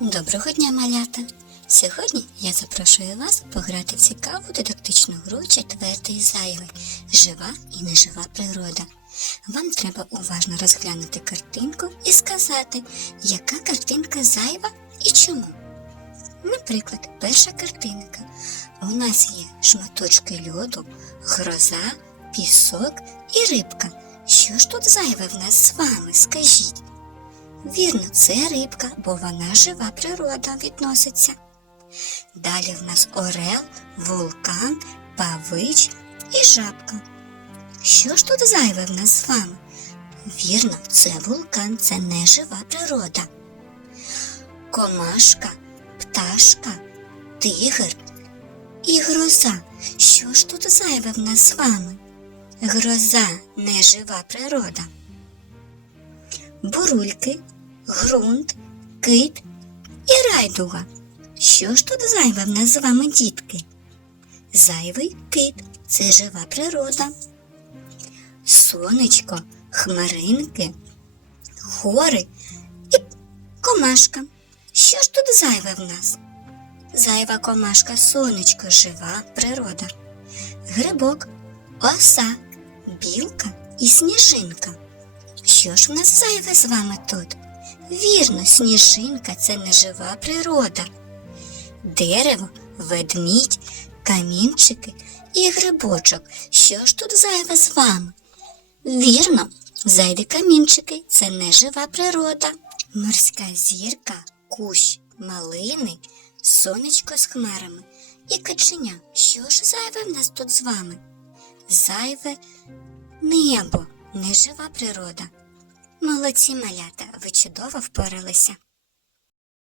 Доброго дня, малята! Сьогодні я запрошую вас пограти в цікаву дидактичну гру четвертий зайвий Жива і нежива природа. Вам треба уважно розглянути картинку і сказати, яка картинка зайва і чому. Наприклад, перша картинка. У нас є шматочки льоду, гроза, пісок і рибка. Що ж тут зайве в нас з вами? Скажіть. Вірно, це рибка, бо вона жива природа відноситься. Далі в нас орел, вулкан, павич і жабка. Що ж тут зайве в нас з вами? Вірно, це вулкан, це не жива природа. Комашка, пташка, тигр і гроза. Що ж тут зайве в нас з вами? Гроза не жива природа бурульки, ґрунт, кит і райдуга. Що ж тут зайве в нас з вами, дітки? Зайвий кит це жива природа. Сонечко, хмаринки, гори і комашка. Що ж тут зайве в нас? Зайва комашка, сонечко, жива природа. Грибок, оса, білка і сніжинка. Що ж в нас зайве з вами тут? Вірно, сніжинка це не жива природа. Дерево, ведмідь, камінчики і грибочок. Що ж тут зайве з вами? Вірно, зайві камінчики це не жива природа. Морська зірка, кущ, малини, сонечко з хмарами і каченя. Що ж зайве в нас тут з вами? Зайве небо, не жива природа. Молодці малята, ви чудово впоралися.